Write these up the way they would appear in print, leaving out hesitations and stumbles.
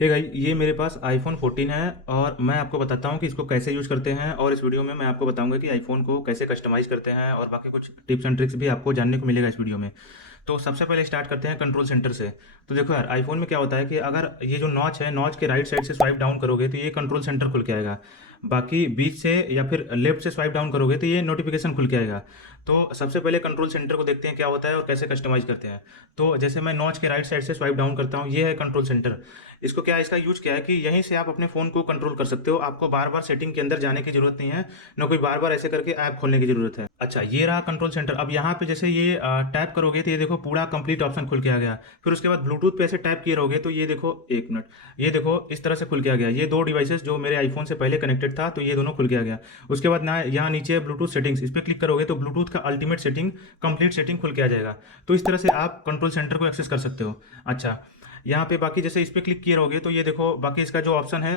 Hey guys, ये मेरे पास iPhone 14 है और मैं आपको बताता हूँ कि इसको कैसे यूज़ करते हैं। और इस वीडियो में मैं आपको बताऊंगा कि आईफोन को कैसे कस्टमाइज़ करते हैं और बाकी कुछ टिप्स एंड ट्रिक्स भी आपको जानने को मिलेगा इस वीडियो में। तो सबसे पहले स्टार्ट करते हैं कंट्रोल सेंटर से। तो देखो यार, आईफोन में क्या होता है कि अगर ये जो नॉच है, नॉच के राइट साइड से स्वाइप डाउन करोगे तो ये कंट्रोल सेंटर खुल के आएगा। बाकी बीच से या फिर लेफ्ट से स्वाइप डाउन करोगे तो ये नोटिफिकेशन खुल के आएगा। तो सबसे पहले कंट्रोल सेंटर को देखते हैं क्या होता है और कैसे कस्टमाइज़ करते हैं। तो जैसे मैं नॉच के राइट साइड से स्वाइप डाउन करता हूँ, ये है कंट्रोल सेंटर। इसको क्या, इसका यूज क्या है कि यहीं से आप अपने फ़ोन को कंट्रोल कर सकते हो। आपको बार बार सेटिंग के अंदर जाने की जरूरत नहीं है, ना कोई बार बार ऐसे करके ऐप खोलने की जरूरत है। अच्छा, ये रहा कंट्रोल सेंटर। अब यहाँ पे जैसे ये टैप करोगे तो ये देखो पूरा कंप्लीट ऑप्शन खुल के आ गया। फिर उसके बाद ब्लूटूथ पे ऐसे टैप किए रहोगे तो ये देखो, एक मिनट, ये देखो इस तरह से खुल के आ गया। ये दो डिवाइसेस जो मेरे आईफोन से पहले कनेक्टेड था तो ये दोनों खुल के आ गया। उसके बाद ना यहाँ नीचे ब्लूटूथ सेटिंग्स, इस पर क्लिक करोगे तो ब्लूटूथ का अल्टीमेट सेटिंग, कंप्लीट सेटिंग खुल के आ जाएगा। तो इस तरह से आप कंट्रोल सेंटर को एक्सेस कर सकते हो। अच्छा, यहाँ पे बाकी जैसे इस पर क्लिक किए रहोगे तो ये देखो बाकी इसका जो ऑप्शन है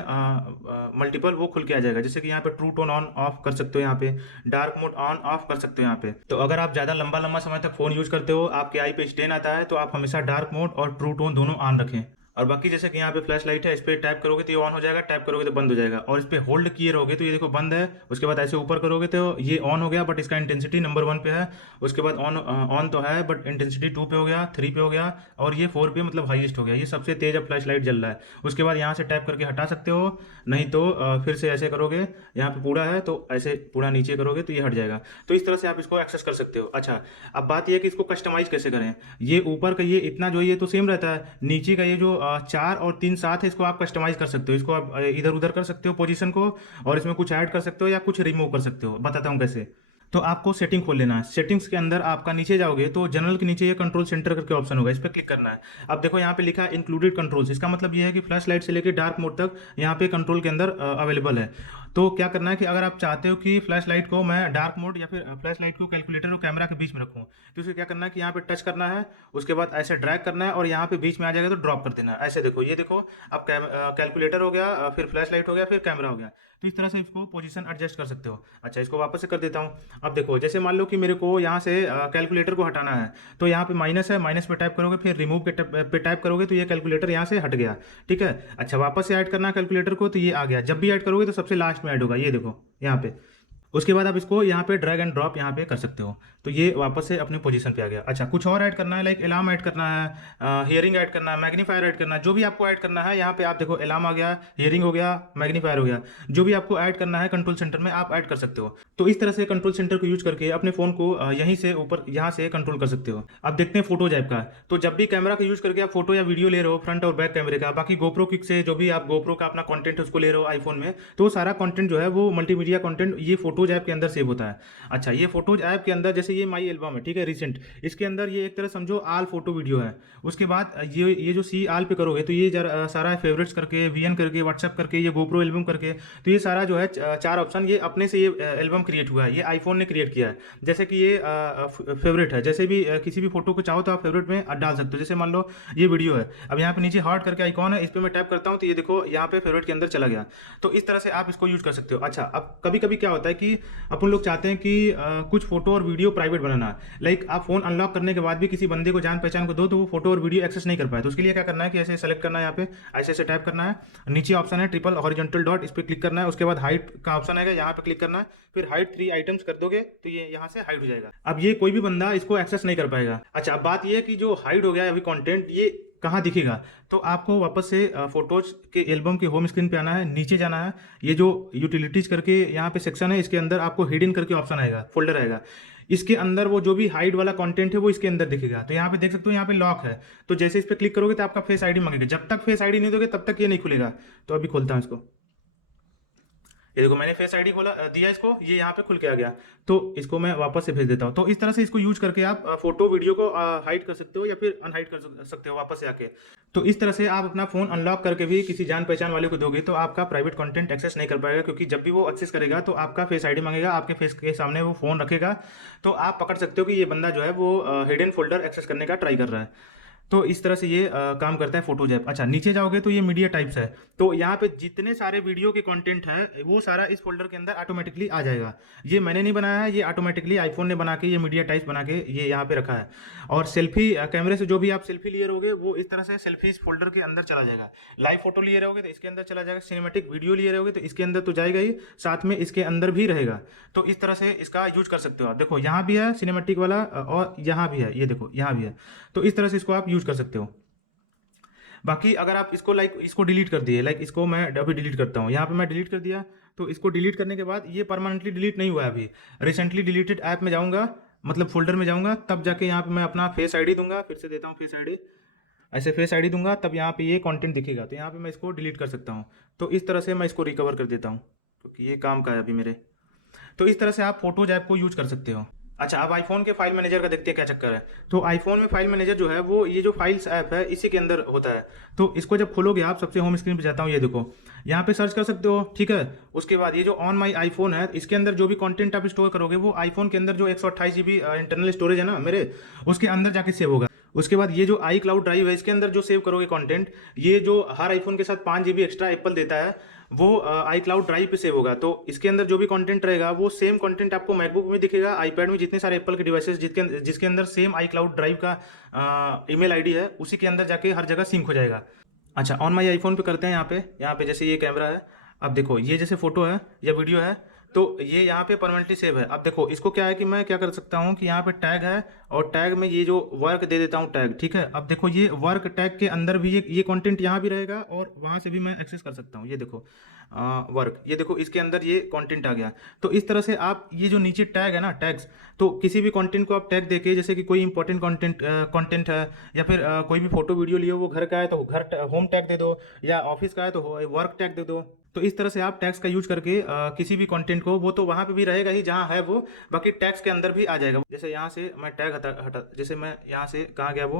मल्टीपल, वो खुल के आ जाएगा। जैसे कि यहाँ पे ट्रू टोन ऑन ऑफ कर सकते हो, यहाँ पे डार्क मोड ऑन ऑफ कर सकते हो। यहाँ पे तो अगर आप ज़्यादा लंबा लंबा समय तक फ़ोन यूज़ करते हो, आपके आई पे स्टेन आता है, तो आप हमेशा डार्क मोड और ट्रू टोन दोनों ऑन रखें। और बाकी जैसे कि यहाँ पे फ्लैश लाइट है, इस पर टैप करोगे तो ये ऑन हो जाएगा, टैप करोगे तो बंद हो जाएगा। और इस पर होल्ड किए रहोगे तो ये देखो बंद है। उसके बाद ऐसे ऊपर करोगे तो ये ऑन हो गया, बट इसका इंटेंसिटी नंबर 1 पे है। उसके बाद ऑन ऑन तो है बट इंटेंसिटी 2 पे हो गया, 3 पे हो गया, और ये 4 पे मतलब हाईएस्ट हो गया। ये सबसे तेज अब फ्लैश लाइट जल रहा है। उसके बाद यहाँ से टैप करके हटा सकते हो, नहीं तो फिर से ऐसे करोगे, यहाँ पे पूरा है तो ऐसे पूरा नीचे करोगे तो ये हट जाएगा। तो इस तरह से आप इसको एक्सेस कर सकते हो। अच्छा, अब बात यह है कि इसको कस्टमाइज कैसे करें। ये ऊपर का ये इतना जो ये तो सेम रहता है, नीचे का ये जो 4 और 3 साथ है, इसको आप कस्टमाइज कर सकते हो। इसको आप इधर उधर कर सकते हो पोजीशन को, और इसमें कुछ ऐड कर सकते हो या कुछ रिमूव कर सकते हो। बताता हूँ कैसे। तो आपको सेटिंग खोल लेना है। सेटिंग्स के अंदर आपका नीचे जाओगे तो जनरल के नीचे ये कंट्रोल सेंटर करके ऑप्शन होगा, इस पर क्लिक करना है। अब देखो यहाँ पे लिखा है इंक्लूडेड कंट्रोल्स। इसका मतलब ये है कि फ्लैश लाइट से लेकर डार्क मोड तक यहाँ पे कंट्रोल के अंदर अवेलेबल है। तो क्या करना है कि अगर आप चाहते हो कि फ्लैश लाइट को मैं डार्क मोड या फिर फ्लैश लाइट को कैलकुलेटर और कैमरा के बीच में रखूँ, तो उसे क्या करना है कि यहाँ पे टच करना है। उसके बाद ऐसे ड्रैग करना है और यहाँ पे बीच में आ जाएगा तो ड्रॉप कर देना है। ऐसे देखो, ये देखो अब कैलकुलेटर हो गया, फिर फ्लैश लाइट हो गया, फिर कैमरा हो गया। तो इस तरह से इसको पोजीशन एडजस्ट कर सकते हो। अच्छा, इसको वापस से कर देता हूँ। अब देखो, जैसे मान लो कि मेरे को यहाँ से कैलकुलेटर को हटाना है, तो यहाँ पे माइनस है, माइनस पे टाइप करोगे, फिर रिमूव के पे टाइप करोगे तो ये कैलकुलेटर यहाँ से हट गया। ठीक है। अच्छा, वापस से ऐड करना है कैलकुलेटर को तो ये आ गया। जब भी ऐड करोगे तो सबसे लास्ट में ऐड होगा, ये देखो यहाँ पे। उसके बाद आप इसको यहाँ पे ड्रैग एंड ड्रॉप यहाँ पे कर सकते हो, तो ये वापस से अपने पोजीशन पे आ गया। अच्छा, कुछ और ऐड करना है, लाइक अलार्म ऐड करना है, हियरिंग ऐड करना है, मैग्नीफायर ऐड करना है, जो भी आपको ऐड करना है। यहाँ पे आप देखो अलार्म आ गया, हियरिंग हो गया, मैग्नीफायर हो गया। जो भी आपको ऐड करना है कंट्रोल सेंटर में आप ऐड कर सकते हो। तो इस तरह से कंट्रोल सेंटर को यूज करके अपने फोन को यहीं से ऊपर यहाँ से कंट्रोल कर सकते हो। अब देखते हैं फोटोज ऐप का। तो जब भी कैमरा का यूज करके आप फोटो या वीडियो ले रहे हो, फ्रंट और बैक कैमरे का, बाकी गोप्रो किक से जो भी आप गोप्रो का अपना कंटेंट उसको ले रहे हो आईफोन में, तो सारा कंटेंट जो है वो मल्टीमीडिया कंटेंट ये फोटोज ऐप के अंदर सेव होता है। अच्छा, ये फोटोज ऐप के अंदर जैसे ये माई एल्बम है, ठीक है, रिसेंट, इसके अंदर ये एक तरह समझो आल फोटो वीडियो है। उसके बाद ये जो सी आल पे करोगे तो ये सारा फेवरेट्स करके, वीएन करके, व्हाट्सएप करके, ये गोप्रो एल्बम करके, तो ये सारा जो है 4 ऑप्शन ये अपने से ये एल्बम क्रिएट हुआ है, ये आईफोन ने क्रिएट किया है। जैसे कि ये फेवरेट है, जैसे भी किसी भी फोटो को चाहो तो आप फेवरेट में डाल सकते हो। जैसे मान लो ये वीडियो है, अब यहाँ पे नीचे हार्ट करके आइकॉन है, इस पर मैं टैप करता हूँ तो ये देखो यहाँ पे फेवरेट के अंदर चला गया। तो इस तरह से आप इसको यूज कर सकते हो। अच्छा, अब कभी कभी क्या होता है कि अपन लोग चाहते हैं कि कुछ फोटो और वीडियो प्राइवेट बनाना है, लाइक आप फोन अनलॉक करने के बाद भी किसी बंदे को जान पहचान को दो तो वो फोटो और वीडियो एक्सेस नहीं कर पाए। तो उसके लिए क्या करना है कि ऐसे सेलेक्ट करना है, यहाँ पे ऐसे ऐसे टैप करना है, नीचे ऑप्शन है ट्रिपल हॉरिजॉन्टल डॉट, इस पर क्लिक करना है। उसके बाद हाइट का ऑप्शन आएगा, यहाँ पे क्लिक करना है, फिर हाइट 3 आइटम्स कर दोगे तो ये यहाँ से हाइड हो जाएगा। अब ये कोई भी बंदा इसको एक्सेस नहीं कर पाएगा। अच्छा, अब बात ये है कि जो हाइड हो गया है अभी कंटेंट, ये कहाँ दिखेगा। तो आपको वापस से फोटोज के एल्बम के होम स्क्रीन पे आना है, नीचे जाना है, ये जो यूटिलिटीज करके यहाँ पे सेक्शन है, इसके अंदर आपको हिडन करके ऑप्शन आएगा, फोल्डर आएगा। इसके अंदर वो जो भी हाइड वाला कंटेंट है वो इसके अंदर दिखेगा। तो यहाँ पे देख सकते हो, यहाँ पे लॉक है, तो जैसे इस पर क्लिक करोगे तो आपका फेस आईडी मांगेगा। जब तक फेस आईडी नहीं दोगे तब तक ये नहीं खुलेगा। तो अभी खोलता हूँ इसको। ये देखो, मैंने फेस आईडी खोला, दिया इसको, ये यहाँ पे खुल के आ गया। तो इसको मैं वापस से भेज देता हूँ। तो इस तरह से इसको यूज करके आप फोटो वीडियो को हाइड कर सकते हो या फिर अनहाइड कर सकते हो वापस से आके। तो इस तरह से आप अपना फोन अनलॉक करके भी किसी जान पहचान वाले को दोगे तो आपका प्राइवेट कंटेंट एक्सेस नहीं कर पाएगा, क्योंकि जब भी वो एक्सेस करेगा तो आपका फेस आईडी मांगेगा, आपके फेस के सामने वो फोन रखेगा। तो आप पकड़ सकते हो कि ये बंदा जो है वो हिडन फोल्डर एक्सेस करने का ट्राई कर रहा है। तो इस तरह से ये काम करता है फोटोज ऐप। अच्छा, नीचे जाओगे तो ये मीडिया टाइप्स है। तो यहाँ पे जितने सारे वीडियो के कंटेंट है वो सारा इस फोल्डर के अंदर ऑटोमेटिकली आ जाएगा। ये मैंने नहीं बनाया है, ये ऑटोमेटिकली आईफोन ने बना के ये मीडिया टाइप्स बना के ये यहाँ पे रखा है। और सेल्फी कैमरे से जो भी आप सेल्फी लिए रहोगे वो इस तरह से सेल्फी इस फोल्डर के अंदर चला जाएगा। लाइव फोटो लिए रहोगे तो इसके अंदर चला जाएगा, सिनेमेटिक वीडियो लिए रहोगे तो इसके अंदर तो जाएगा ही, साथ में इसके अंदर भी रहेगा। तो इस तरह से इसका यूज कर सकते हो आप। देखो यहाँ भी है सिनेमेटिक वाला और यहाँ भी है, ये देखो यहाँ भी है। तो इस तरह से इसको आप यूज कर सकते हो। बाकी अगर आप इसको इसको डिलीट कर दिए, इसको मैं अभी डिलीट करता हूँ, यहाँ पे मैं डिलीट कर दिया। तो इसको डिलीट करने के बाद ये परमानेंटली डिलीट नहीं हुआ है अभी। रिसेंटली डिलीटेड ऐप में जाऊँगा, मतलब फोल्डर में जाऊँगा, तब जाके यहाँ पे मैं अपना फेस आईडी दूंगा। फिर से देता हूँ फेस आईडी, ऐसे फेस आईडी दूंगा तब यहाँ पे ये कंटेंट दिखेगा। तो यहाँ पे मैं इसको डिलीट कर सकता हूँ। तो इस तरह से मैं इसको रिकवर कर देता हूँ, क्योंकि ये काम का है अभी मेरे। तो इस तरह से आप फोटोज ऐप को यूज कर सकते हो। अच्छा, अब आईफोन के फाइल मैनेजर का देखते हैं क्या चक्कर है। तो आईफोन में फाइल मैनेजर जो है वो ये जो फाइल्स ऐप है इसी के अंदर होता है। तो इसको जब खोलोगे आप, सबसे होम स्क्रीन पे जाता हूँ, ये देखो यहाँ पे सर्च कर सकते हो, ठीक है। उसके बाद ये जो ऑन माई आईफोन है, इसके अंदर जो भी कंटेंट आप स्टोर करोगे वो आईफोन के अंदर जो 128 GB इंटरनल स्टोरेज है ना मेरे, उसके अंदर जाके सेव होगा। उसके बाद ये जो आई क्लाउड ड्राइव है इसके अंदर जो सेव करोगे कंटेंट, ये जो हर आईफोन के साथ 5 GB एक्स्ट्रा एप्पल देता है, वो आई क्लाउड ड्राइव पे सेव होगा। तो इसके अंदर जो भी कंटेंट रहेगा वो सेम कंटेंट आपको मैकबुक में दिखेगा, आईपैड में, जितने सारे एप्पल के डिवाइसेस जिसके अंदर सेम आई क्लाउड ड्राइव का ईमेल आईडी है, उसी के अंदर जाके हर जगह सिंक हो जाएगा। अच्छा, ऑन माई आईफोन पे करते हैं। यहाँ पे जैसे ये कैमरा है, अब देखो ये जैसे फोटो है या वीडियो है, तो ये यहाँ पे परमानेंटली सेव है। अब देखो इसको क्या है कि मैं क्या कर सकता हूँ कि यहाँ पे टैग है और टैग में ये जो वर्क दे देता हूँ टैग, ठीक है। अब देखो ये वर्क टैग के अंदर भी ये कंटेंट यहाँ भी रहेगा और वहाँ से भी मैं एक्सेस कर सकता हूँ। ये देखो वर्क, ये देखो इसके अंदर ये कंटेंट आ गया। तो इस तरह से आप ये जो नीचे टैग है ना, टैग्स, तो किसी भी कंटेंट को आप टैग देके, जैसे कि कोई इंपॉर्टेंट कंटेंट है या फिर कोई भी फोटो वीडियो लियो वो घर का है तो घर होम टैग दे दो, या ऑफिस का है तो वर्क टैग दे दो। तो इस तरह से आप टैग्स का यूज करके किसी भी कंटेंट को, वो तो वहाँ पे भी रहेगा ही जहाँ है वो, बाकी टैग्स के अंदर भी आ जाएगा। जैसे यहाँ से मैं टैग हटा जैसे मैं यहाँ से कहाँ गया वो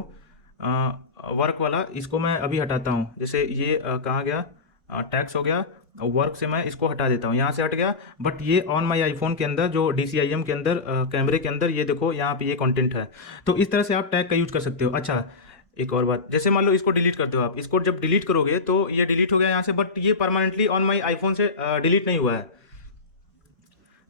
वर्क वाला, इसको मैं अभी हटाता हूँ। जैसे ये कहाँ गया, टैग्स हो गया, वर्क से मैं इसको हटा देता हूँ, यहाँ से हट गया। बट ये ऑन माई आईफोन के अंदर जो DCIM के अंदर कैमरे के अंदर ये देखो यहाँ पे ये कंटेंट है। तो इस तरह से आप टैग का यूज कर सकते हो। अच्छा, एक और बात, जैसे मान लो इसको डिलीट करते हो आप, इसको जब डिलीट करोगे तो ये डिलीट हो गया यहाँ से, बट ये परमानेंटली ऑन माई आईफोन से डिलीट नहीं हुआ है।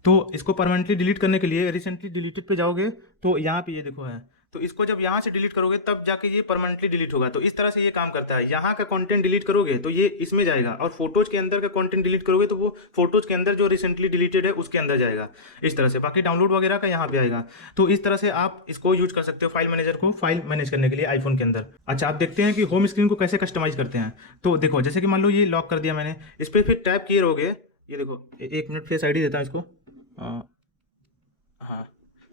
तो इसको परमानेंटली डिलीट करने के लिए रिसेंटली डिलीटेड पे जाओगे तो यहाँ पे ये देखो है, तो इसको जब यहाँ से डिलीट करोगे तब जाके ये परमानेंटली डिलीट होगा। तो इस तरह से ये काम करता है। यहाँ का कंटेंट डिलीट करोगे तो ये इसमें जाएगा, और फोटोज के अंदर का कंटेंट डिलीट करोगे तो वो फोटोज के अंदर जो रिसेंटली डिलीटेड है उसके अंदर जाएगा। इस तरह से बाकी डाउनलोड वगैरह का यहाँ पे आएगा। तो इस तरह से आप इसको यूज कर सकते हो, फाइल मैनेजर को फाइल मैनेज करने के लिए आईफोन के अंदर। अच्छा, आप देखते हैं कि होम स्क्रीन को कैसे कस्टमाइज करते हैं। तो देखो जैसे कि मान लो ये लॉक कर दिया मैंने, इस पर फिर टैप किए रहोगे, ये देखो 1 मिनट फेस आईडी देता हूँ इसको, हाँ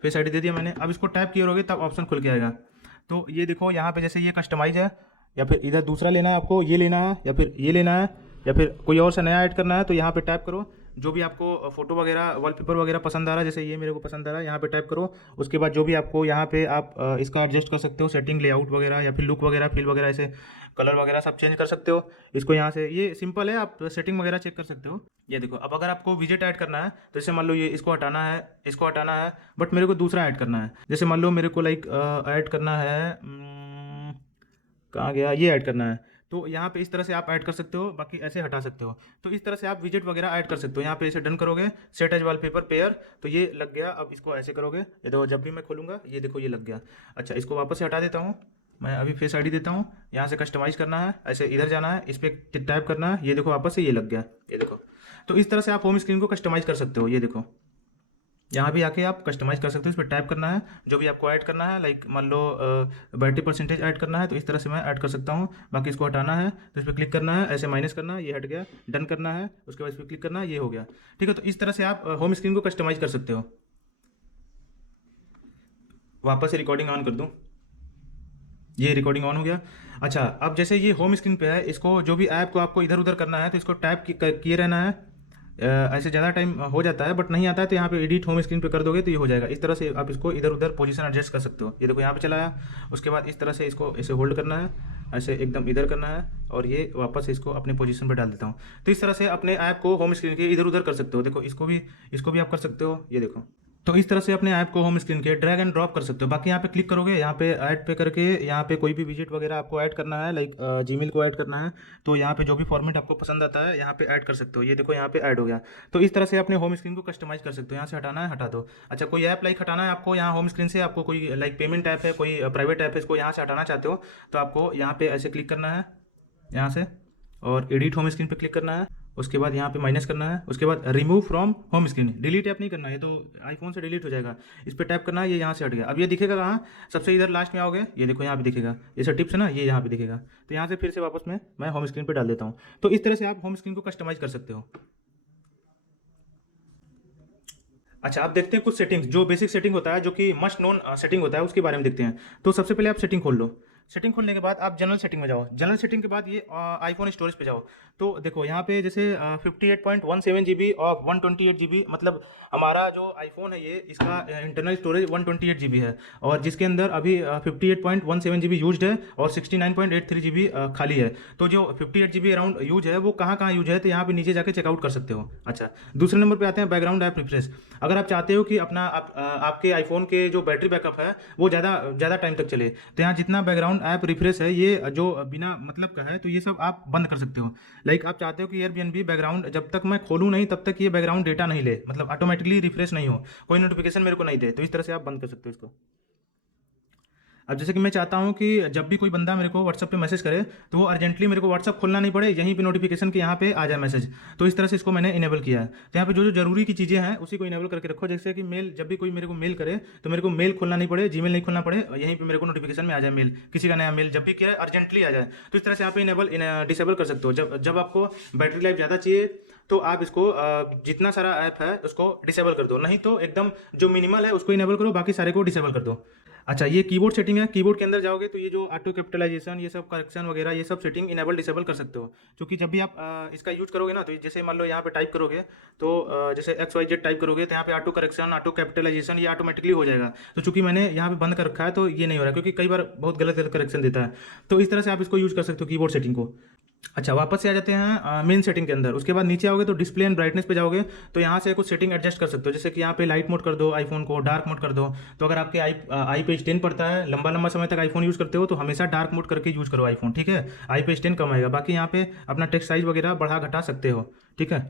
फेस आईडी दे दिया मैंने। अब इसको टैप किए रहोगे तब ऑप्शन खुल के आएगा। तो ये देखो यहाँ पे जैसे ये कस्टमाइज है, या फिर इधर दूसरा लेना है आपको, ये लेना है या फिर ये लेना है या फिर कोई और सा नया ऐड करना है, तो यहाँ पे टैप करो। जो भी आपको फोटो वगैरह वॉलपेपर वगैरह पसंद आ रहा है, जैसे ये मेरे को पसंद आ रहा है, यहाँ पे टैप करो। उसके बाद जो भी आपको यहाँ पे आप इसका एडजस्ट कर सकते हो, सेटिंग, लेआउट वगैरह या फिर लुक वगैरह, फील वगैरह, ऐसे कलर वगैरह सब चेंज कर सकते हो। इसको यहाँ से, ये सिंपल है, आप सेटिंग वगैरह चेक कर सकते हो। ये देखो, अब अगर आपको विजेट ऐड करना है तो जैसे मान लो ये इसको हटाना है, इसको हटाना है, बट मेरे को दूसरा ऐड करना है। जैसे मान लो मेरे को ऐड करना है, कहाँ गया, ये ऐड करना है, तो यहाँ पे इस तरह से आप ऐड कर सकते हो, बाकी ऐसे हटा सकते हो। तो इस तरह से आप विजेट वगैरह ऐड कर सकते हो। यहाँ पे इसे डन करोगे, सेट एज वॉलपेपर पेयर, तो ये लग गया। अब इसको ऐसे करोगे, ये देखो जब भी मैं खोलूँगा ये देखो ये लग गया। अच्छा, इसको वापस से हटा देता हूँ मैं, अभी फेस आईडी देता हूँ, यहाँ से कस्टमाइज़ करना है, ऐसे इधर जाना है, इस पर टाइप करना है, ये देखो वापस से ये लग गया, ये देखो। तो इस तरह से आप होम स्क्रीन को कस्टमाइज़ कर सकते हो। ये देखो यहाँ भी आके आप कस्टमाइज़ कर सकते हो, इस पर टाइप करना है जो भी आपको ऐड करना है। मान लो बैटरी परसेंटेज ऐड करना है, तो इस तरह से मैं ऐड कर सकता हूँ। बाकी इसको हटाना है तो इस पर क्लिक करना है, ऐसे माइनस करना है, ये हट गया, डन करना है, उसके बाद इस पर क्लिक करना है, ये हो गया, ठीक है। तो इस तरह से आप होम स्क्रीन को कस्टमाइज़ कर सकते हो। वापस से रिकॉर्डिंग ऑन कर दूँ, ये रिकॉर्डिंग ऑन हो गया। अच्छा, अब जैसे ये होम स्क्रीन पे है, इसको जो भी ऐप को आपको इधर उधर करना है तो इसको टैप किए रहना है। ऐसे ज़्यादा टाइम हो जाता है बट नहीं आता है, तो यहाँ पे एडिट होम स्क्रीन पे कर दोगे तो ये हो जाएगा। इस तरह से आप इसको इधर उधर पोजीशन एडजस्ट कर सकते हो। ये देखो यहाँ पे चलाया, उसके बाद इस तरह से इसको ऐसे होल्ड करना है, ऐसे एकदम इधर करना है, और ये वापस इसको अपने पोजीशन पे डाल देता हूँ। तो इस तरह से अपने ऐप को होम स्क्रीन के इधर उधर कर सकते हो। देखो इसको भी आप कर सकते हो, ये देखो तो इस तरह से अपने ऐप को होम स्क्रीन के ड्रैग एंड ड्रॉप कर सकते हो। बाकी यहाँ पे क्लिक करोगे, यहाँ पे ऐड पे करके यहाँ पे कोई भी विजिट वगैरह आपको ऐड करना है, लाइक जीमेल को ऐड करना है, तो यहाँ पे जो भी फॉर्मेट आपको पसंद आता है यहाँ पे ऐड कर सकते हो। ये देखो यहाँ पे ऐड हो गया। तो इस तरह से अपने होम स्क्रीन को कस्टमाइज कर सकते हो। यहाँ से हटाना है हटा दो। अच्छा, कोई ऐप लाइक हटाना है आपको यहाँ होम स्क्रीन से, आपको कोई लाइक पेमेंट ऐप है, कोई प्राइवेट ऐप है, इसको यहाँ से हटाना चाहते हो तो आपको यहाँ पे ऐसे क्लिक करना है यहाँ से, और एडिट होम स्क्रीन पे क्लिक करना है। उसके बाद यहाँ पे माइनस करना है, उसके बाद remove from home screen, delete app नहीं करना है, ये तो आईफोन से डिलीट हो जाएगा। इस पर टैप करना है, ये यहाँ से हट गया। अब ये दिखेगा कहाँ, सबसे इधर लास्ट में आओगे, ये देखो यहाँ पे दिखेगा, ये सब टिप्स है ना, ये यहाँ पे दिखेगा। तो यहाँ से फिर से वापस में मैं होम स्क्रीन पे डाल देता हूँ। तो इस तरह से आप होम स्क्रीन को कस्टमाइज कर सकते हो। अच्छा, आप देखते हैं कुछ सेटिंग्स, जो बेसिक सेटिंग होता है, जो कि मस्ट नोन सेटिंग होता है, उसके बारे में देखते हैं। तो सबसे पहले आप सेटिंग खोल लो। सेटिंग खोलने के बाद आप जनरल सेटिंग में जाओ। जनरल सेटिंग के बाद ये आईफोन स्टोरेज पे जाओ। तो देखो यहाँ पे जैसे 58.17 GB और 128 GB, मतलब हमारा जो आईफोन है ये, इसका इंटरनल स्टोरेज 128 GB है, और जिसके अंदर अभी 58.17 GB यूज्ड है और 69.83 GB खाली है। तो जो 58 GB अराउंड यूज है वो कहाँ कहाँ यूज है, तो यहाँ पे नीचे जाके चेकआउट कर सकते हो। अच्छा, दूसरे नंबर पे आते हैं बैकग्राउंड ऐप रिफ्रेश। अगर आप चाहते हो कि आपके आईफोन के जो बैटरी बैकअप है वो ज़्यादा टाइम तक चले, तो यहाँ जितना बैकग्राउंड ऐप रिफ्रेश है ये जो बिना मतलब का है, तो ये सब आप बंद कर सकते हो। लाइक आप चाहते हो कि एयरबीएनबी बैकग्राउंड जब तक मैं खोलूँ नहीं तब तक ये बैकग्राउंड डेटा नहीं ले, मतलब ऑटोमेटिकली रिफ्रेश नहीं हो, कोई नोटिफिकेशन मेरे को नहीं दे, तो इस तरह से आप बंद कर सकते हो इसको। अब जैसे कि मैं चाहता हूँ कि जब भी कोई बंदा मेरे को व्हाट्सअप पे मैसेज करे तो वो अर्जेंटली मेरे को व्हाट्सअप खोलना नहीं पड़े, यहीं पे नोटिफिकेशन के यहाँ पे आ जाए मैसेज। तो इस तरह से इसको मैंने इनेबल किया है। तो यहाँ पे जो जो जरूरी की चीज़ें हैं उसी को इनेबल करके रखो। जैसे कि मेल, जब भी कोई मेरे को मेल करे तो मेरे को मेल खोलना नहीं पड़े, जीमेल नहीं खोलना पड़े, यहीं पर मेरे को नोटिफिकेशन में आ जाए मेल, किसी का नया मेल जब भी किया अर्जेंटली आ जाए। तो इस तरह से आप इनेबल डिसेबल कर सकते हो। जब आपको बैटरी लाइफ ज़्यादा चाहिए तो आप इसको जितना सारा ऐप है उसको डिसेबल कर दो, नहीं तो एकदम जो मिनिमल है उसको इनेबल करो, बाकी सारे को डिसेबल कर दो। अच्छा, ये कीबोर्ड सेटिंग है। कीबोर्ड के अंदर जाओगे तो ये जो ऑटो कैपिटलाइजेशन, ये सब करेक्शन वगैरह, ये सब सेटिंग इनेबल डिसेबल कर सकते हो। क्योंकि जब भी आप इसका यूज करोगे ना, तो जैसे मान लो यहाँ पे टाइप करोगे तो जैसे XYZ टाइप करोगे तो यहाँ पे ऑटो करेक्शन, ऑटो कैपिटलाइजेशन ये ऑटोमेटिकली हो जाएगा। तो चूंकि मैंने यहाँ पे बंद कर रखा है तो ये नहीं हो रहा है, क्योंकि कई बार बहुत गलत गलत करेक्शन देता है। तो इस तरह से आप इसको यूज कर सकते हो कीबोर्ड सेटिंग को। अच्छा, वापस से आ जाते हैं मेन सेटिंग के अंदर। उसके बाद नीचे आओगे तो डिस्प्ले एंड ब्राइटनेस पे जाओगे, तो यहाँ से कुछ सेटिंग एडजस्ट कर सकते हो। जैसे कि यहाँ पे लाइट मोड कर दो आईफोन को, डार्क मोड कर दो। तो अगर आपके आई पे स्टेन पड़ता है, लंबा लंबा समय तक आईफोन यूज़ करते हो, तो हमेशा डार्क मोड करके यूज़ करो आईफोन, ठीक है। आई पे स्टेन कम आएगा। बाकी यहाँ पे अपना टेक्स्ट साइज वगैरह बढ़ा घटा सकते हो, ठीक है।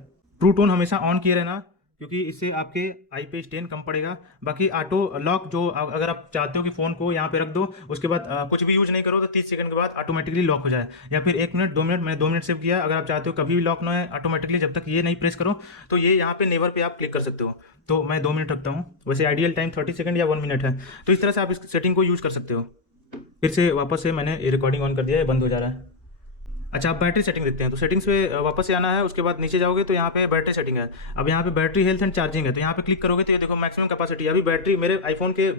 ट्रू टोन हमेशा ऑन किए रहना, क्योंकि इससे आपके आई पे स्टेन कम पड़ेगा। बाकी ऑटो लॉक, जो अगर आप चाहते हो कि फ़ोन को यहाँ पे रख दो, उसके बाद कुछ भी यूज़ नहीं करो तो 30 सेकंड के बाद ऑटोमेटिकली लॉक हो जाए, या फिर 1 मिनट 2 मिनट, मैंने 2 मिनट सेव किया। अगर आप चाहते हो कभी भी लॉक ना हो ऑटोमेटिकली जब तक ये नहीं प्रेस करो, तो ये यहाँ पे नेवर पे आप क्लिक कर सकते हो। तो मैं 2 मिनट रखता हूँ, वैसे आइडियल टाइम 30 सेकंड या 1 मिनट है। तो इस तरह से आप इस सेटिंग को यूज़ कर सकते हो। फिर से वापस से मैंने रिकॉर्डिंग ऑन कर दिया है, बंद हो जा रहा है। अच्छा, आप बैटरी सेटिंग देखते हैं। तो सेटिंग्स पे वापस से आना है। उसके बाद नीचे जाओगे तो यहाँ पे बैटरी सेटिंग है। अब यहाँ पे बैटरी हेल्थ एंड चार्जिंग है, तो यहाँ पे क्लिक करोगे तो ये देखो मैक्सिमम कैपेसिटी। अभी बैटरी, मेरे आईफोन के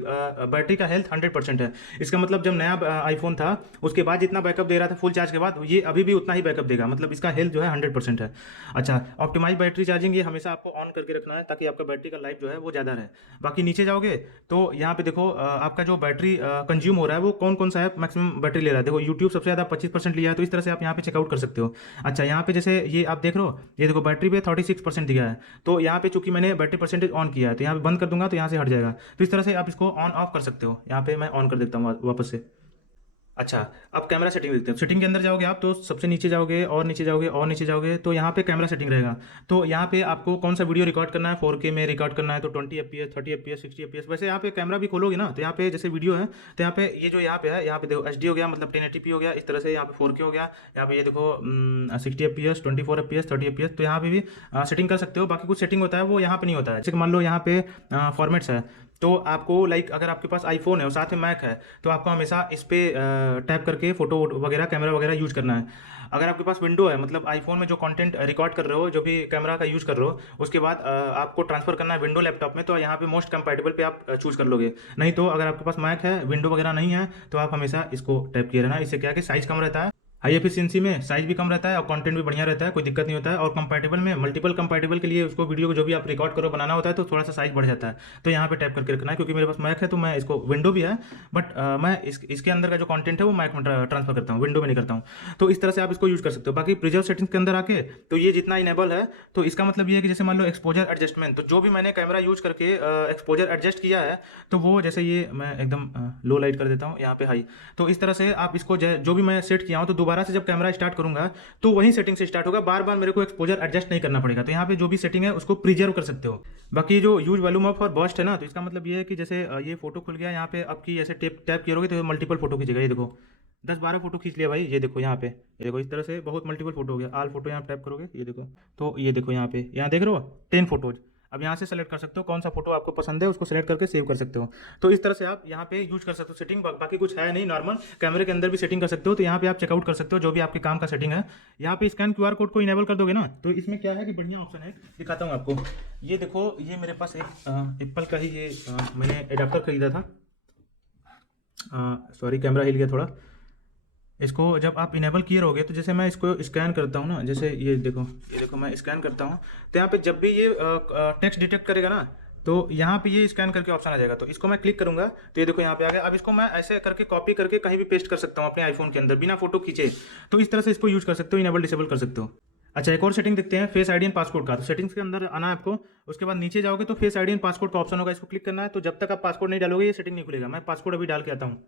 बैटरी का हेल्थ 100% है। इसका मतलब जब नया आईफोन था उसके बाद जितना बैकअप दे रहा था फुल चार्ज के बाद, ये अभी भी उतना ही बैकअप देगा, मतलब इसका हेल्थ जो है 100% है। अच्छा, ऑप्टिमाइज बैटरी चार्जिंग, ये हमेशा आपको ऑन करके रखना है ताकि आपका बैटरी का लाइफ जो है वो ज़्यादा रहे। बाकी नीचे जाओगे तो यहाँ पे देखो आपका जो बैटरी कंज्यूम हो रहा है वो कौन कौन सा है मैक्सिमम बैटरी ले रहा है। देखो यूट्यूब सबसे ज़्यादा 25% लिया है, तो इस तरह से आप यहाँ पे चेकआउट कर सकते हो। अच्छा, यहाँ पे जैसे ये आप देख रहे हो, ये देखो बैटरी पे 36% दिया है। तो यहाँ पे चूंकि मैंने बैटरी परसेंटेज ऑन किया है, तो यहाँ पे बंद कर दूंगा तो यहाँ से हट जाएगा। तो इस तरह से आप इसको ऑन ऑफ कर सकते हो। यहाँ पे मैं ऑन कर देता हूँ वापस से। अच्छा, अब कैमरा सेटिंग देखते हैं। सेटिंग के अंदर जाओगे आप तो सबसे नीचे जाओगे और नीचे जाओगे और नीचे जाओगे, तो यहाँ पे कैमरा सेटिंग रहेगा। तो यहाँ पे आपको कौन सा वीडियो रिकॉर्ड करना है, 4K में रिकॉर्ड करना है तो 20 FPS, 30 FPS, 60 FPS। वैसे यहाँ पे कैमरा भी खोलोगे ना, तो यहाँ पे जैसे वीडियो है तो यहाँ पे ये जो यहाँ पे है, यहाँ पे देखो HD हो गया, मतलब 1080p हो गया। इस तरह से यहाँ पे 4K हो गया। यहाँ पे ये देखो 60 FPS, 24 FPS, 30 FPS। तो यहाँ पे भी सेटिंग कर सकते हो। बाकी कुछ सेटिंग होता है वो यहाँ पे नहीं होता है। जैसे मान लो यहाँ पे फॉर्मेट्स है, तो आपको लाइक अगर आपके पास आईफोन है और साथ में मैक है तो आपको हमेशा इस पर टैप करके फोटो वगैरह, कैमरा वगैरह यूज करना है। अगर आपके पास विंडो है, मतलब आईफोन में जो कंटेंट रिकॉर्ड कर रहे हो, जो भी कैमरा का यूज़ कर रहे हो, उसके बाद आपको ट्रांसफर करना है विंडो लैपटॉप में, तो यहाँ पे मोस्ट कंपैटिबल पे आप चूज कर लोगे। नहीं तो अगर आपके पास मैक है, विंडो वगैरह नहीं है, तो आप हमेशा इसको टैप किए रहना। इससे क्या है कि साइज कम रहता है। हाई एफिशिएंसी में साइज भी कम रहता है और कंटेंट भी बढ़िया रहता है, कोई दिक्कत नहीं होता है। और कंपैटिबल में मल्टीपल कंपैटिबल के लिए उसको वीडियो को जो भी आप रिकॉर्ड करो बनाना होता है तो थोड़ा सा साइज बढ़ जाता है। तो यहाँ पे टैप करके रखना है, क्योंकि मेरे पास मैक है तो मैं इसको, विंडो भी है बट मैं इसके अंदर का जो कंटेंट है वो मैक में ट्रांसफर करता हूँ, विंडो में नहीं करता हूँ। तो इस तरह से आप इसको यूज़ कर सकते हो। बाकी प्रिजर्व सेटिंग्स के अंदर आके तो ये जितना इनेबल है, तो इसका मतलब ये है कि जैसे मान लो एक्सपोजर एडजस्टमेंट, तो जो भी मैंने कैमरा यूज करके एक्सपोजर एडजस्ट किया है, तो वो जैसे ये मैं एकदम लो लाइट कर देता हूँ, यहाँ पे हाई। तो इस तरह से आप इसको जो भी मैं सेट किया हूँ, तो दोबारा से जब कैमरा स्टार्ट करूँगा तो वही सेटिंग से स्टार्ट होगा, बार बार मेरे को एक्सपोजर एडजस्ट नहीं करना पड़ेगा। तो यहाँ पे जो भी सेटिंग है उसको प्रिजर्व कर सकते हो। बाकी जो यूज वॉल्यूम ऑफ और बर्स्ट है ना, तो इसका मतलब ये है कि जैसे ये फोटो खुल गया, यहाँ पे आपकी ऐसे टैप करोगे तो मल्टीपल फोटो खींचेगा। ये देखो 10-12 फोटो खींच लिया भाई, ये देखो यहाँ पे, ये देखो इस तरह से बहुत मल्टीपल फोटो हो गया। आल फोटो यहाँ टैप करोगे, ये देखो, तो ये देखो यहाँ पे, यहाँ देख रहे हो 10 फोटोज। अब यहाँ से सेलेक्ट कर सकते हो कौन सा फोटो आपको पसंद है, उसको सेलेक्ट करके सेव कर सकते हो। तो इस तरह से आप यहाँ पे यूज कर सकते हो सेटिंग। बाकी कुछ है नहीं, नॉर्मल कैमरे के अंदर भी सेटिंग कर सकते हो। तो यहाँ पे आप चेकआउट कर सकते हो जो भी आपके काम का सेटिंग है। यहाँ पे स्कैन QR कोड को इनेबल कर दोगे ना, तो इसमें क्या है कि बढ़िया ऑप्शन है, दिखाता हूँ आपको। ये देखो, ये मेरे पास एक एप्पल का ही ये मैंने एडाप्टर खरीदा था। सॉरी कैमरा हिल गया थोड़ा। इसको जब आप इनेबल किए रहोगे तो जैसे मैं इसको स्कैन करता हूँ ना, जैसे ये देखो मैं स्कैन करता हूँ, तो यहाँ पे जब भी ये टेक्स्ट डिटेक्ट करेगा ना, तो यहाँ पे ये स्कैन करके ऑप्शन आ जाएगा। तो इसको मैं क्लिक करूंगा तो ये देखो यहाँ पे आ गया। अब इसको मैं ऐसे करके कॉपी करके कहीं भी पेस्ट कर सकता हूँ अपने आईफोन के अंदर बिना फोटो खींचे। तो इस तरह से इसको यूज कर सकते हो, इनेबल डिसेबल कर सकते हो। अच्छा, एक और सेटिंग देखते हैं, फेस आईडी एंड पासकोड का। तो सेटिंग्स के अंदर आना है आपको, उसके बाद नीचे जाओगे तो फेस आईडी एंड पासकोड का ऑप्शन होगा, इसको क्लिक करना है। तो जब तक आप पासकोड नहीं डालोगे ये सेटिंग नहीं खुलेगा। मैं पासकोड अभी डाल के आता हूँ।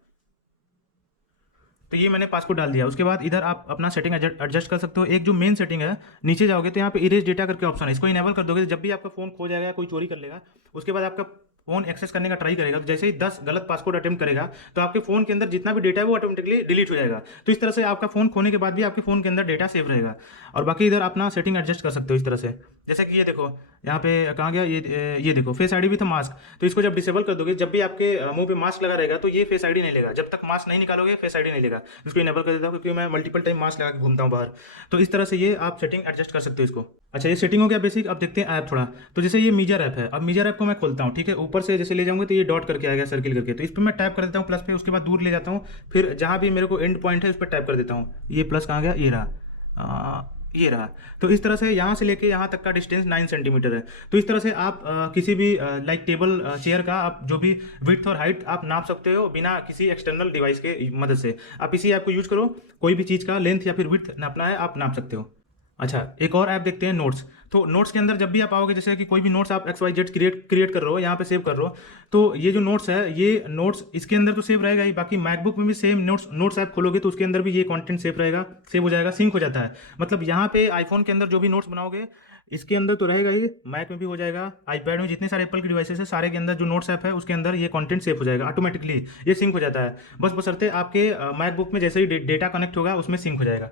तो ये मैंने पासकोड डाल दिया। उसके बाद इधर आप अपना सेटिंग एडजस्ट कर सकते हो। एक जो मेन सेटिंग है, नीचे जाओगे तो यहाँ पे इरेज डेटा करके ऑप्शन है, इसको इनेबल कर दोगे। जब भी आपका फोन खो जाएगा या कोई चोरी कर लेगा, उसके बाद आपका फोन एक्सेस करने का ट्राई करेगा, तो जैसे ही 10 गलत पासकोड अटेम्प्ट करेगा तो आपके फोन के अंदर जितना भी डेटा है वो ऑटोमेटिकली डिलीट हो जाएगा। तो इस तरह से आपका फोन खोने के बाद भी आपके फोन के अंदर डेटा सेव रहेगा। और बाकी इधर अपना सेटिंग एडजस्ट कर सकते हो इस तरह से। जैसे कि ये देखो यहाँ पे कहाँ गया, ये देखो फेस आईडी विथ मास्क। तो इसको जब डिसेबल कर दोगे, जब भी आपके मुंह पे मास्क लगा रहेगा तो ये फेस आईडी नहीं लेगा। जब तक मास्क नहीं निकालोगे फेस आईडी नहीं लेगा। इसको इनेबल कर देता हूँ क्योंकि मैं मल्टीपल टाइम मास्क लगा के घूमता हूँ बाहर। तो इस तरह से ये आप सेटिंग एडजस्ट कर सकते हो इसको। अच्छा, ये सेटिंग हो गया बेसिक। अब देखते हैं ऐप थोड़ा। तो जैसे ये मीजर ऐप है, अब मीजर ऐप को मैं खोलता हूँ, ठीक है। ऊपर से जैसे ले जाऊंगे तो ये डॉट करके आएगा, सर्किल करके। तो इस पर मैं टैप कर देता हूँ प्लस पे, उसके बाद दूर ले जाता हूँ, फिर जहाँ भी मेरे को एंड पॉइंट है उस पर टैप कर देता हूँ। ये प्लस कहाँ गया, ये रहा, ये रहा। तो इस तरह से यहाँ से लेके यहाँ तक का डिस्टेंस 9 सेंटीमीटर है। तो इस तरह से आप किसी भी लाइक टेबल चेयर का आप जो भी विड्थ और हाइट आप नाप सकते हो बिना किसी एक्सटर्नल डिवाइस के मदद से। आप इसी ऐप को यूज करो, कोई भी चीज़ का लेंथ या फिर विड्थ नापना है आप नाप सकते हो। अच्छा, एक और ऐप देखते हैं, नोट्स। तो नोट्स के अंदर जब भी आप आओगे, जैसे कि कोई भी नोट्स आप XYZ क्रिएट कर रहे हो, यहाँ पे सेव कर रहे हो, तो ये जो नोट्स है, ये नोट्स इसके अंदर तो सेव रहेगा ही। बाकी मैकबुक में भी सेम नोट्स ऐप खोलोगे तो उसके अंदर भी ये कंटेंट सेव रहेगा, सेव हो जाएगा, सिंक हो जाता है। मतलब यहाँ पे आईफोन के अंदर जो भी नोट्स बनाओगे इसके अंदर तो रहेगा ही, मैक में भी हो जाएगा, आईपैड में जितने सारे एप्पल के डिवाइसेस है सारे के अंदर जो नोट्स ऐप है उसके अंदर ये कंटेंट सेव हो जाएगा ऑटोमेटिकली। ये सिंक हो जाता है, बस बशर्ते आपके मैकबुक में जैसे ही डेटा कनेक्ट होगा उसमें सिंक हो जाएगा।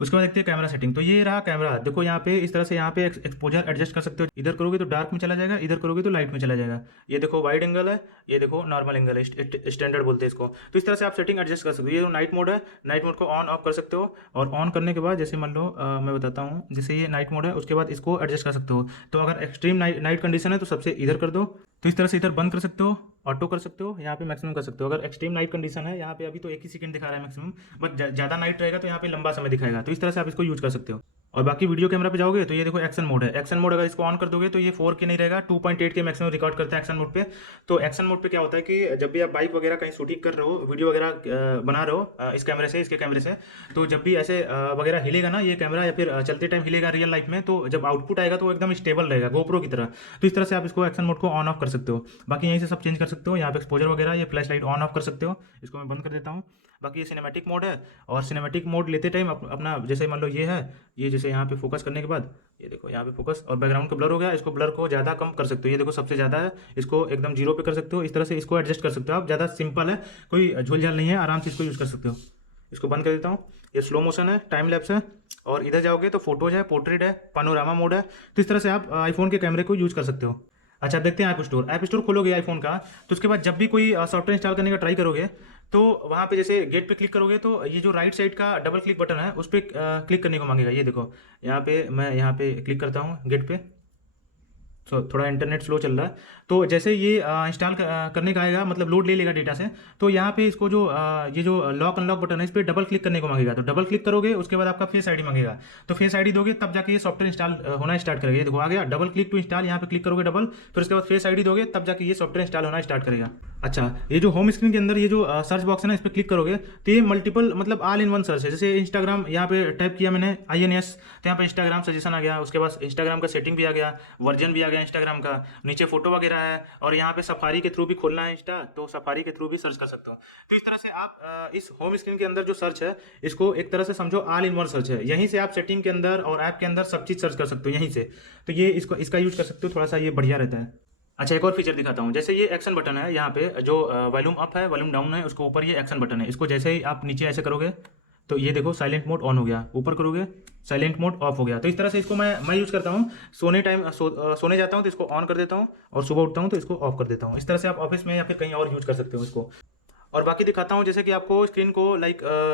उसके बाद देखते हैं कैमरा सेटिंग। तो ये रहा कैमरा, देखो यहाँ पे इस तरह से यहाँ पे एक्सपोजर एडजस्ट कर सकते हो। इधर करोगे तो डार्क में चला जाएगा, इधर करोगे तो लाइट में चला जाएगा। ये देखो वाइड एंगल है, ये देखो नॉर्मल एंगल है, स्टैंडर्ड बोलते हैं इसको। तो इस तरह से आप सेटिंग एडजस्ट कर सकते हो। ये जो नाइट मोड है, नाइट मोड को ऑन ऑफ कर सकते हो। और ऑन करने के बाद जैसे मान लो मैं बताता हूँ, जैसे ये नाइट मोड है, उसके बाद इसको एडजस्ट कर सकते हो। तो अगर एक्सट्रीम नाइट कंडीशन है तो सबसे इधर कर दो, तो इस तरह से इधर बंद कर सकते हो, ऑटो कर सकते हो, यहाँ पे मैक्सिमम कर सकते हो। अगर एक्सट्रीम नाइट कंडीशन है, यहाँ पे अभी तो 1 ही सेकंड दिखा रहा है मैक्सिमम, बट ज़्यादा नाइट रहेगा तो यहाँ पे लंबा समय दिखाएगा। तो इस तरह से आप इसको यूज कर सकते हो। और बाकी वीडियो कैमरा पे जाओगे तो ये देखो एक्शन मोड है। एक्शन मोड अगर इसको ऑन कर दोगे तो ये 4K नहीं रहेगा, 2.8 के मैक्सिमम रिकॉर्ड करता है एक्शन मोड पे। तो एक्शन मोड पे क्या होता है कि जब भी आप बाइक वगैरह कहीं शूटिंग कर रहे हो, वीडियो वगैरह बना रहे हो इस कैमरे से, इसके कैमरे से, तो जब भी ऐसे वगैरह हिलेगा ना ये कैमरा, या फिर चलते टाइम हिलेगा रियल लाइफ में, तो जब आउटपुट आएगा तो वो एकदम स्टेबल रहेगा गोप्रो की तरह। तो इस तरह से आप इसको एक्शन मोड को ऑन ऑफ कर सकते हो। बाकी यहीं से सब चेंज कर सकते हो। यहाँ पे एक्सपोजर वगैरह, ये फ्लैश लाइट ऑन ऑफ कर सकते हो। इसको मैं बंद कर देता हूँ। बाकी ये सिनेमैटिक मोड है, और सिनेमैटिक मोड लेते टाइम अपना जैसे मान लो ये है, ये जैसे यहाँ पे फोकस करने के बाद ये देखो यहाँ पे फोकस और बैकग्राउंड का ब्लर हो गया, इसको ब्लर को ज़्यादा कम कर सकते हो। ये देखो सबसे ज़्यादा है, इसको एकदम 0 पे कर सकते हो। इस तरह से इसको एडजस्ट कर सकते हो आप। ज़्यादा सिंपल है, कोई झोल-झाल नहीं है, आराम से इसको यूज़ कर सकते हो। इसको बंद कर देता हूँ। ये स्लो मोशन है, टाइम लैप्स है, और इधर जाओगे तो फोटोज है, पोर्ट्रेट है, पानोरामा मोड है। तो इस तरह से आप आईफोन के कैमरे को यूज़ कर सकते हो। अच्छा, देखते हैं ऐप स्टोर। ऐप स्टोर खोलोगे आईफोन का, तो उसके बाद जब भी कोई सॉफ्टवेयर इंस्टॉल करने का ट्राई करोगे तो वहाँ पे जैसे गेट पे क्लिक करोगे तो ये जो राइट साइड का डबल क्लिक बटन है उस पर क्लिक करने को मांगेगा। ये देखो यहाँ पे मैं यहाँ पे क्लिक करता हूँ गेट पे। थोड़ा इंटरनेट स्लो चल रहा है। तो जैसे ये इंस्टॉल करने का आएगा, मतलब लोड ले लेगा डेटा से, तो यहाँ पे इसको जो ये जो लॉक अनलॉक बटन है इस पर डबल क्लिक करने को मांगेगा। तो डबल क्लिक करोगे, उसके बाद आपका फेस आईडी मांगेगा, तो फेस आईडी दोगे तब जाके ये सॉफ्टवेयर इंस्टॉल होना स्टार्ट करेगा। ये देखो आ गया डबल क्लिक टू इंस्टॉल, यहाँ पे क्लिक करोगे डबल, फिर उसके बाद फेस आईडी दोगे तब जाके ये सॉफ्टवेयर इंस्टॉल होना स्टार्ट करेगा। अच्छा, ये जो होम स्क्रीन के अंदर ये जो सर्च बॉक्स है ना, इस पर क्लिक करोगे तो ये मल्टीपल मतलब ऑल इन वन सर्च है। जैसे इंस्टाग्राम यहाँ पे टाइप किया मैंने INS, तो यहाँ पे इंस्टाग्राम सजेशन आ गया, उसके बाद इंस्टाग्राम का सेटिंग भी आ गया, वर्जन भी आ गया इंस्टाग्राम का, नीचे फोटो वगैरह है, और यहाँ पे सफारी के थ्रू भी खोलना है इंस्टा, तो सफारी के थ्रू भी सर्च कर सकते हो। तो इस तरह से आप इस होम स्क्रीन के अंदर जो सर्च है इसको एक तरह से समझो ऑल इन वन सर्च है। यहीं से आप सेटिंग के अंदर और ऐप के अंदर सब चीज़ सर्च कर सकते हो यहीं से। तो ये इसको इसका यूज कर सकते हो, थोड़ा सा ये बढ़िया रहता है। अच्छा, एक और फीचर दिखाता हूँ। जैसे ये एक्शन बटन है, यहाँ पे जो वॉल्यूम अप है वॉल्यूम डाउन है, उसके ऊपर ये एक्शन बटन है। इसको जैसे ही आप नीचे ऐसे करोगे तो ये देखो साइलेंट मोड ऑन हो गया, ऊपर करोगे साइलेंट मोड ऑफ हो गया। तो इस तरह से इसको मैं यूज़ करता हूँ। सोने जाता हूँ तो इसको ऑन कर देता हूँ, और सुबह उठता हूँ तो इसको ऑफ कर देता हूँ। इस तरह से आप ऑफिस में या फिर कहीं और यूज़ कर सकते हो इसको। और बाकी दिखाता हूँ, जैसे कि आपको स्क्रीन को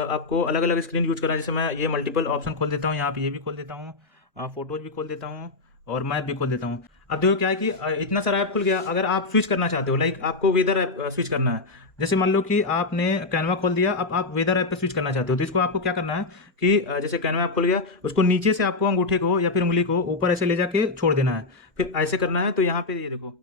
आपको अलग अलग स्क्रीन यूज़ करना है। जैसे मैं ये मल्टीपल ऑप्शन खोल देता हूँ, यहाँ पे ये भी खोल देता हूँ, फोटोज भी खोल देता हूँ, और मैप भी खोल देता हूँ। अब देखो क्या है कि इतना सारा ऐप खुल गया। अगर आप स्विच करना चाहते हो, आपको वेदर ऐप स्विच करना है, जैसे मान लो कि आपने कैनवा खोल दिया, अब आप वेदर ऐप पे स्विच करना चाहते हो, तो इसको आपको क्या करना है कि जैसे कैनवा ऐप खुल गया, उसको नीचे से आपको अंगूठे को या फिर उंगली को ऊपर ऐसे ले जाके छोड़ देना है, फिर ऐसे करना है। तो यहाँ पे ये देखो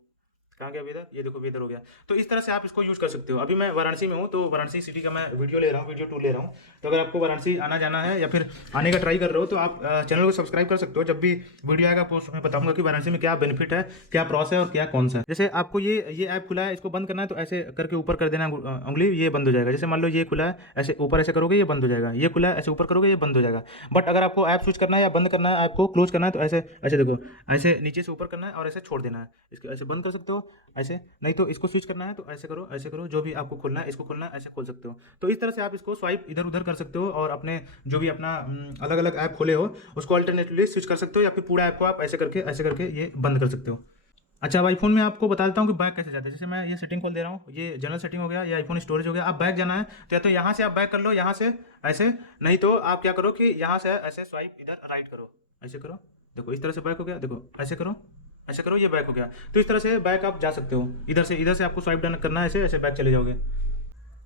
कहाँ गया वेदर, ये देखो वेदर हो गया। तो इस तरह से आप इसको यूज़ कर सकते हो। अभी मैं वाराणसी में हूँ, तो वाराणसी सिटी का मैं वीडियो ले रहा हूँ, वीडियो टूर ले रहा हूँ। तो अगर आपको वाराणसी आना जाना है या फिर आने का ट्राई कर रहे हो, तो आप चैनल को सब्सक्राइब कर सकते हो। जब भी वीडियो आएगा आपको उसमें बताऊंगा कि वाराणसी में क्या बेनिफिट है, क्या प्रॉस है और क्या कौन सा है। जैसे आपको ये ऐप खुला है, इसको बंद करना है तो ऐसे करके ऊपर कर देना उंगली, ये बंद हो जाएगा। जैसे मान लो ये खुला है, ऐसे ऊपर ऐसे करोगे ये बंद हो जाएगा, ये खुला है ऐसे ऊपर करोगे ये बंद हो जाएगा। बट अगर आपको ऐप स्विच करना है या बंद करना है, आपको क्लोज करना है, तो ऐसे ऐसे देखो, ऐसे नीचे से ऊपर करना है और ऐसे छोड़ देना है। इसको ऐसे बंद कर सकते हो ऐसे, नहीं तो इसको स्विच करना है तो ऐसे करो, जो भी आपको खोलना है, इसको खोलना है ऐसे खोल सकते हो। तो इस तरह से आप इसको स्वाइप इधर उधर कर सकते हो, और अपने जो भी अपना अलग अलग ऐप खोले हो उसको अल्टरनेटिवली स्विच कर सकते हो, या फिर पूरा ऐप को आप ऐसे करके ये बंद कर सकते हो। अच्छा, अब आईफोन में आपको बता देता हूँ कि बैक कैसे जाते हैं। जैसे मैं ये सेटिंग खोल दे रहा हूँ, ये जनरल सेटिंग हो गया, ये आईफोन स्टोरेज हो गया। अब बैक जाना है तो या तो यहाँ से आप बैक कर लो, यहाँ से ऐसे, नहीं तो आप क्या करो कि यहाँ से ऐसे स्वाइप इधर राइट करो, ऐसे करो, देखो इस तरह से बैक हो गया, देखो ऐसे करो ये बैक हो गया। तो इस तरह से बैक आप जा सकते हो। इधर से आपको स्वाइप डन करना है, ऐसे ऐसे बैक चले जाओगे।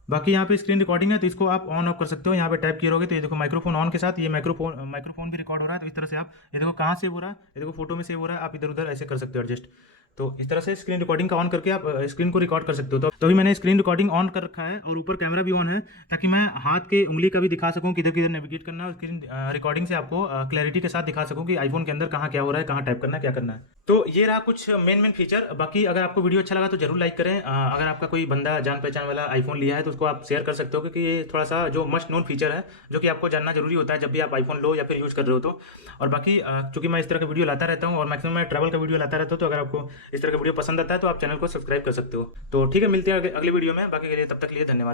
बाकी यहाँ पे स्क्रीन रिकॉर्डिंग है, तो इसको आप ऑन ऑफ कर सकते हो। यहाँ पे टाइप किए रहोगे तो ये देखो माइक्रोफोन ऑन के साथ ये माइक्रोफोन भी रिकॉर्ड हो रहा है। तो इस तरह से आप ये देखो कहाँ सेव हो रहा है, ये देखो फोटो में सेव हो रहा है, आप इधर उधर ऐसे कर सकते हो एडजस्ट। तो इस तरह से स्क्रीन रिकॉर्डिंग का ऑन करके आप स्क्रीन को रिकॉर्ड कर सकते हो। तो अभी मैंने स्क्रीन रिकॉर्डिंग ऑन कर रखा है, और ऊपर कैमरा भी ऑन है, ताकि मैं हाथ के उंगली का भी दिखा सकूँ किधर किधर नेविगेट करना है। स्क्रीन रिकॉर्डिंग से आपको क्लैरिटी के साथ दिखा सकूँ कि आईफोन के अंदर कहाँ क्या हो रहा है, कहाँ टाइप करना है, क्या करना है। तो ये रहा कुछ मेन फीचर। बाकी अगर आपको वीडियो अच्छा लगा तो जरूर लाइक करें। अगर आपका कोई बंदा जान पहचान वाला आईफोन लिया है तो उसको आप शेयर कर सकते हो, क्योंकि ये थोड़ा सा जो मस्ट नोन फीचर है, जो कि आपको जानना जरूरी होता है जब भी आप आईफोन लो या फिर यूज़ कर रहे हो तो। और बाकी चूंकि मैं इस तरह का वीडियो लाता रहता हूँ, और मैक्सिमम मैं ट्रैवल का वीडियो लाता रहता हूँ, तो अगर आपको इस तरह का वीडियो पसंद आता है तो आप चैनल को सब्सक्राइब कर सकते हो। तो ठीक है, मिलते हैं अगले वीडियो में। बाकी के लिए तब तक के लिए धन्यवाद।